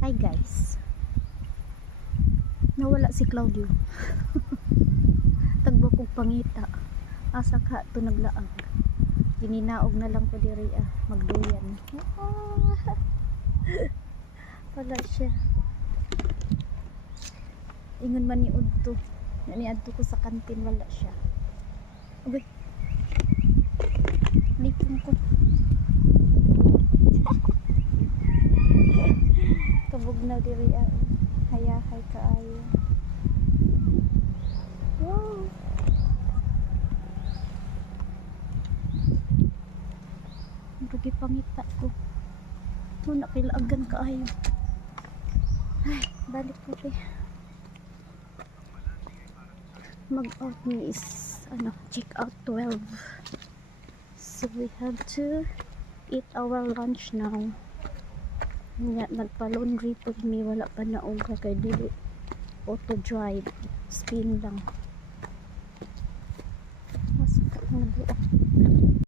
Hi guys, nawala si Claudio. Tagbo kong pangita, asa ka to naglaag, gininaog na lang ko diri magduyan. Wala siya, ingon man ni Udto, naniadto ko sa kantin, wala siya. Uy, lipong ko. Kabugnaw diri hayahay kaayo. Wow, rugi pangita ko. Muna kailagan kaayo. Ay, balik ko kay mag-out ni is check out 12, so we have to eat our lunch now. Nga nagpa-laundry pag mi, wala pa na uga kay dili auto drive, spin lang.